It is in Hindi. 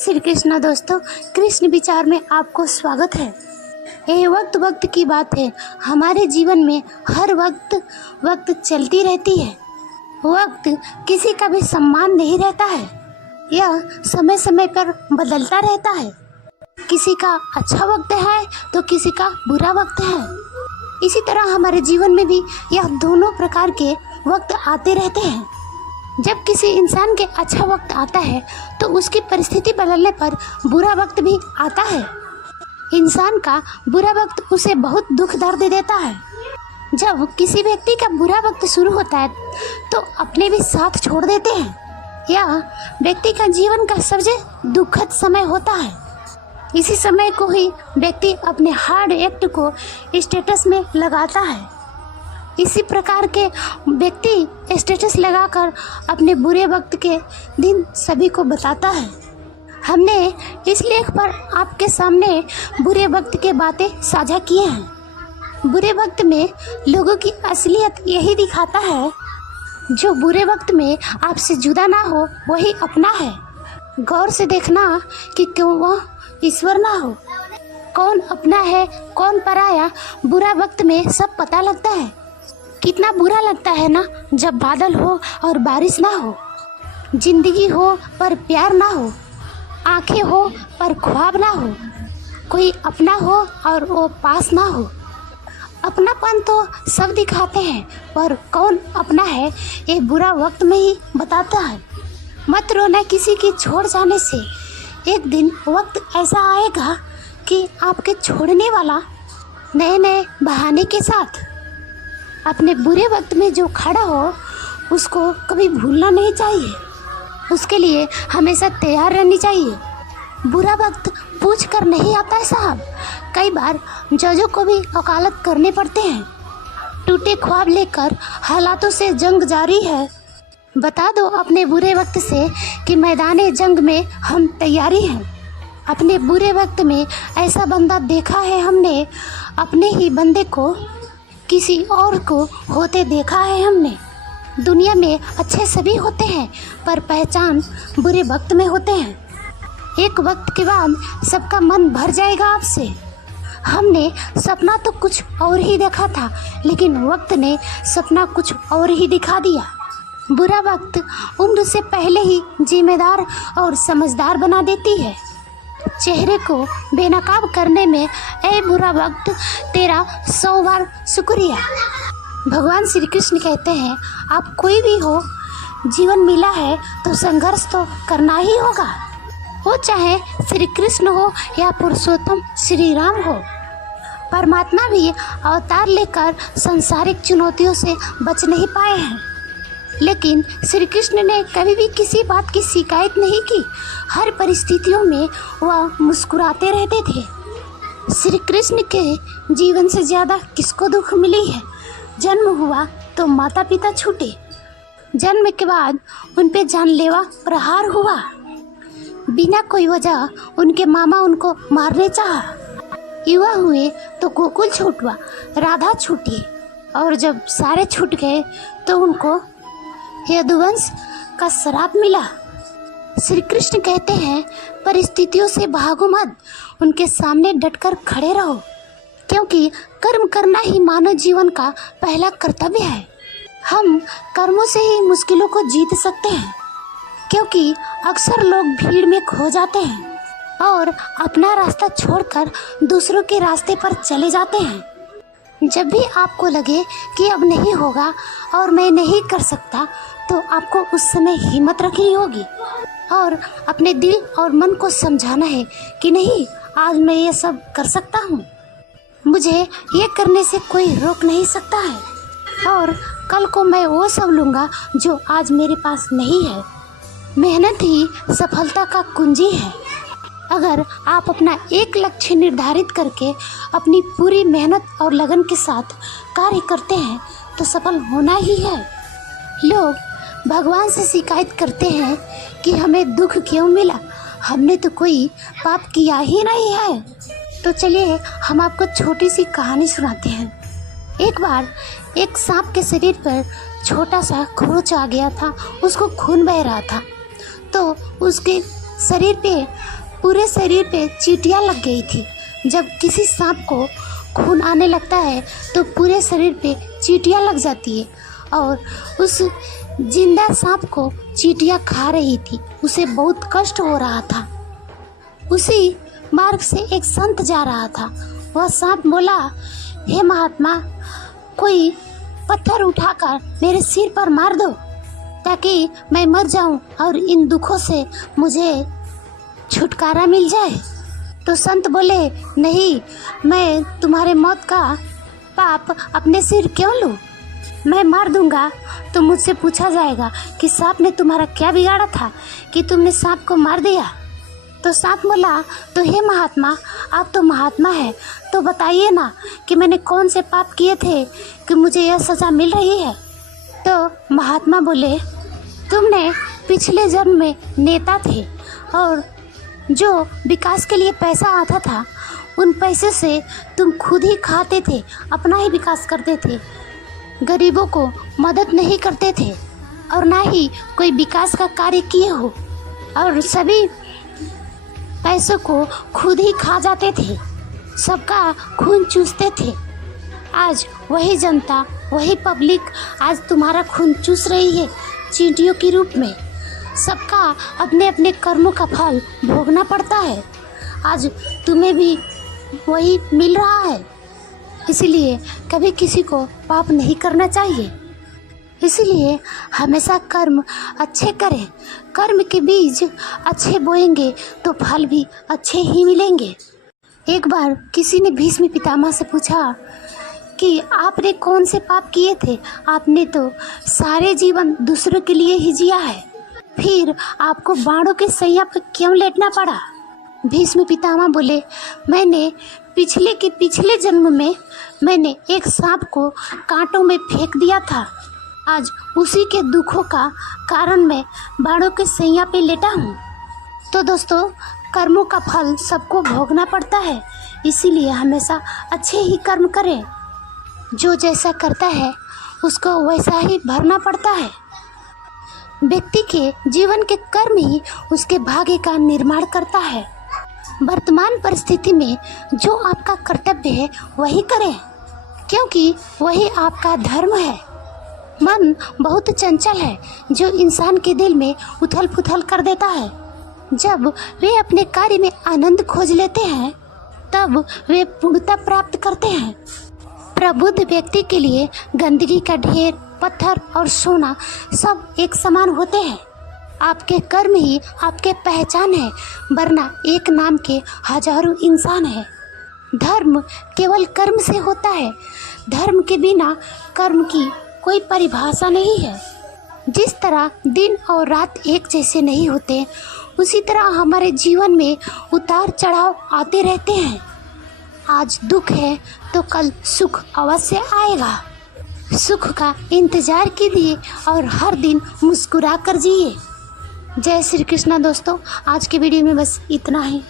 श्री कृष्णा दोस्तों, कृष्ण विचार में आपको स्वागत है। ये वक्त वक्त की बात है। हमारे जीवन में हर वक्त चलती रहती है। वक्त किसी का भी सम्मान नहीं रहता है। यह समय समय पर बदलता रहता है। किसी का अच्छा वक्त है तो किसी का बुरा वक्त है। इसी तरह हमारे जीवन में भी यह दोनों प्रकार के वक्त आते रहते हैं। जब किसी इंसान के अच्छा वक्त आता है तो उसकी परिस्थिति बदलने पर बुरा वक्त भी आता है। इंसान का बुरा वक्त उसे बहुत दुख दर्द देता है। जब किसी व्यक्ति का बुरा वक्त शुरू होता है तो अपने भी साथ छोड़ देते हैं। यह व्यक्ति का जीवन का सबसे दुखद समय होता है। इसी समय को ही व्यक्ति अपने हार्ड एक्ट को स्टेटस में लगाता है। इसी प्रकार के व्यक्ति स्टेटस लगाकर अपने बुरे वक्त के दिन सभी को बताता है। हमने इस लेख पर आपके सामने बुरे वक्त के बातें साझा किए हैं। बुरे वक्त में लोगों की असलियत यही दिखाता है। जो बुरे वक्त में आपसे जुदा ना हो वही अपना है। गौर से देखना कि क्यों वह ईश्वर ना हो। कौन अपना है कौन पराया, बुरा वक्त में सब पता लगता है। कितना बुरा लगता है ना जब बादल हो और बारिश ना हो, जिंदगी हो पर प्यार ना हो, आंखें हो पर ख्वाब ना हो, कोई अपना हो और वो पास ना हो। अपनापन तो सब दिखाते हैं पर कौन अपना है ये बुरा वक्त में ही बताता है। मत रोना किसी की छोड़ जाने से। एक दिन वक्त ऐसा आएगा कि आपके छोड़ने वाला नए नए बहाने के साथ अपने बुरे वक्त में जो खड़ा हो उसको कभी भूलना नहीं चाहिए। उसके लिए हमेशा तैयार रहनी चाहिए। बुरा वक्त पूछ कर नहीं आता है साहब। कई बार जजों को भी वकालत करने पड़ते हैं। टूटे ख्वाब लेकर हालातों से जंग जारी है। बता दो अपने बुरे वक्त से कि मैदाने जंग में हम तैयारी हैं। अपने बुरे वक्त में ऐसा बंदा देखा है हमने, अपने ही बंदे को किसी और को होते देखा है हमने। दुनिया में अच्छे सभी होते हैं पर पहचान बुरे वक्त में होते हैं। एक वक्त के बाद सबका मन भर जाएगा आपसे। हमने सपना तो कुछ और ही देखा था लेकिन वक्त ने सपना कुछ और ही दिखा दिया। बुरा वक्त उम्र से पहले ही जिम्मेदार और समझदार बना देती है। चेहरे को बेनकाब करने में ए बुरा वक्त तेरा 100 बार शुक्रिया। भगवान श्री कृष्ण कहते हैं आप कोई भी हो, जीवन मिला है तो संघर्ष तो करना ही होगा। वो चाहे श्री कृष्ण हो या पुरुषोत्तम श्री राम हो। परमात्मा भी अवतार लेकर सांसारिक चुनौतियों से बच नहीं पाए हैं, लेकिन श्री कृष्ण ने कभी भी किसी बात की शिकायत नहीं की। हर परिस्थितियों में वह मुस्कुराते रहते थे। श्री कृष्ण के जीवन से ज़्यादा किसको दुख मिली है। जन्म हुआ तो माता पिता छूटे। जन्म के बाद उन पे जानलेवा प्रहार हुआ। बिना कोई वजह उनके मामा उनको मारने चाहा। युवा हुए तो गोकुल छूटा, राधा छूटी, और जब सारे छूट गए तो उनको यदुवंश का श्राप मिला। श्री कृष्ण कहते हैं परिस्थितियों से भागो मत, उनके सामने डटकर खड़े रहो, क्योंकि कर्म करना ही मानव जीवन का पहला कर्तव्य है। हम कर्मों से ही मुश्किलों को जीत सकते हैं, क्योंकि अक्सर लोग भीड़ में खो जाते हैं और अपना रास्ता छोड़कर दूसरों के रास्ते पर चले जाते हैं। जब भी आपको लगे कि अब नहीं होगा और मैं नहीं कर सकता तो आपको उस समय हिम्मत रखनी होगी और अपने दिल और मन को समझाना है कि नहीं, आज मैं ये सब कर सकता हूँ। मुझे ये करने से कोई रोक नहीं सकता है और कल को मैं वो सब लूँगा जो आज मेरे पास नहीं है। मेहनत ही सफलता का कुंजी है। अगर आप अपना एक लक्ष्य निर्धारित करके अपनी पूरी मेहनत और लगन के साथ कार्य करते हैं तो सफल होना ही है। लोग भगवान से शिकायत करते हैं कि हमें दुख क्यों मिला, हमने तो कोई पाप किया ही नहीं है। तो चलिए हम आपको छोटी सी कहानी सुनाते हैं। एक बार एक सांप के शरीर पर छोटा सा खरोंच आ गया था। उसको खून बह रहा था तो उसके पूरे शरीर पे चींटियाँ लग गई थी। जब किसी सांप को खून आने लगता है तो पूरे शरीर पे चींटियाँ लग जाती है और उस जिंदा सांप को चींटियाँ खा रही थी। उसे बहुत कष्ट हो रहा था। उसी मार्ग से एक संत जा रहा था। वह सांप बोला, हे महात्मा, कोई पत्थर उठाकर मेरे सिर पर मार दो ताकि मैं मर जाऊं और इन दुखों से मुझे छुटकारा मिल जाए। तो संत बोले, नहीं, मैं तुम्हारे मौत का पाप अपने सिर क्यों लूं? मैं मार दूंगा तो मुझसे पूछा जाएगा कि सांप ने तुम्हारा क्या बिगाड़ा था कि तुमने सांप को मार दिया। तो सांप बोला, तो हे महात्मा, आप तो महात्मा है, तो बताइए ना कि मैंने कौन से पाप किए थे कि मुझे यह सज़ा मिल रही है। तो महात्मा बोले, तुमने पिछले जन्म में नेता थे और जो विकास के लिए पैसा आता था उन पैसे से तुम खुद ही खाते थे, अपना ही विकास करते थे, गरीबों को मदद नहीं करते थे और ना ही कोई विकास का कार्य किए हो और सभी पैसों को खुद ही खा जाते थे, सबका खून चूसते थे। आज वही जनता, वही पब्लिक आज तुम्हारा खून चूस रही है चींटियों के रूप में। सबका अपने अपने कर्मों का फल भोगना पड़ता है। आज तुम्हें भी वही मिल रहा है। इसीलिए कभी किसी को पाप नहीं करना चाहिए। इसीलिए हमेशा कर्म अच्छे करें। कर्म के बीज अच्छे बोएंगे तो फल भी अच्छे ही मिलेंगे। एक बार किसी ने भीष्म पितामह से पूछा कि आपने कौन से पाप किए थे? आपने तो सारे जीवन दूसरों के लिए ही जिया है, फिर आपको बाणों के सैया पर क्यों लेटना पड़ा? भीष्म पितामह बोले, मैंने पिछले जन्म में मैंने एक सांप को कांटों में फेंक दिया था। आज उसी के दुखों का कारण मैं बाणों के सैया पे लेटा हूँ। तो दोस्तों, कर्मों का फल सबको भोगना पड़ता है। इसीलिए हमेशा अच्छे ही कर्म करें। जो जैसा करता है उसको वैसा ही भरना पड़ता है। व्यक्ति के जीवन के कर्म ही उसके भाग्य का निर्माण करता है। वर्तमान परिस्थिति में जो आपका कर्तव्य है वही करें, क्योंकि वही आपका धर्म है। मन बहुत चंचल है जो इंसान के दिल में उथल पुथल कर देता है। जब वे अपने कार्य में आनंद खोज लेते हैं तब वे पूर्णता प्राप्त करते हैं। प्रबुद्ध व्यक्ति के लिए गंदगी का ढेर, पत्थर और सोना सब एक समान होते हैं। आपके कर्म ही आपके पहचान है, वरना एक नाम के हजारों इंसान हैं। धर्म केवल कर्म से होता है। धर्म के बिना कर्म की कोई परिभाषा नहीं है। जिस तरह दिन और रात एक जैसे नहीं होते, उसी तरह हमारे जीवन में उतार चढ़ाव आते रहते हैं। आज दुख है तो कल सुख अवश्य आएगा। सुख का इंतजार कीजिए और हर दिन मुस्कुरा कर जिए। जय श्री कृष्णा दोस्तों, आज के वीडियो में बस इतना ही।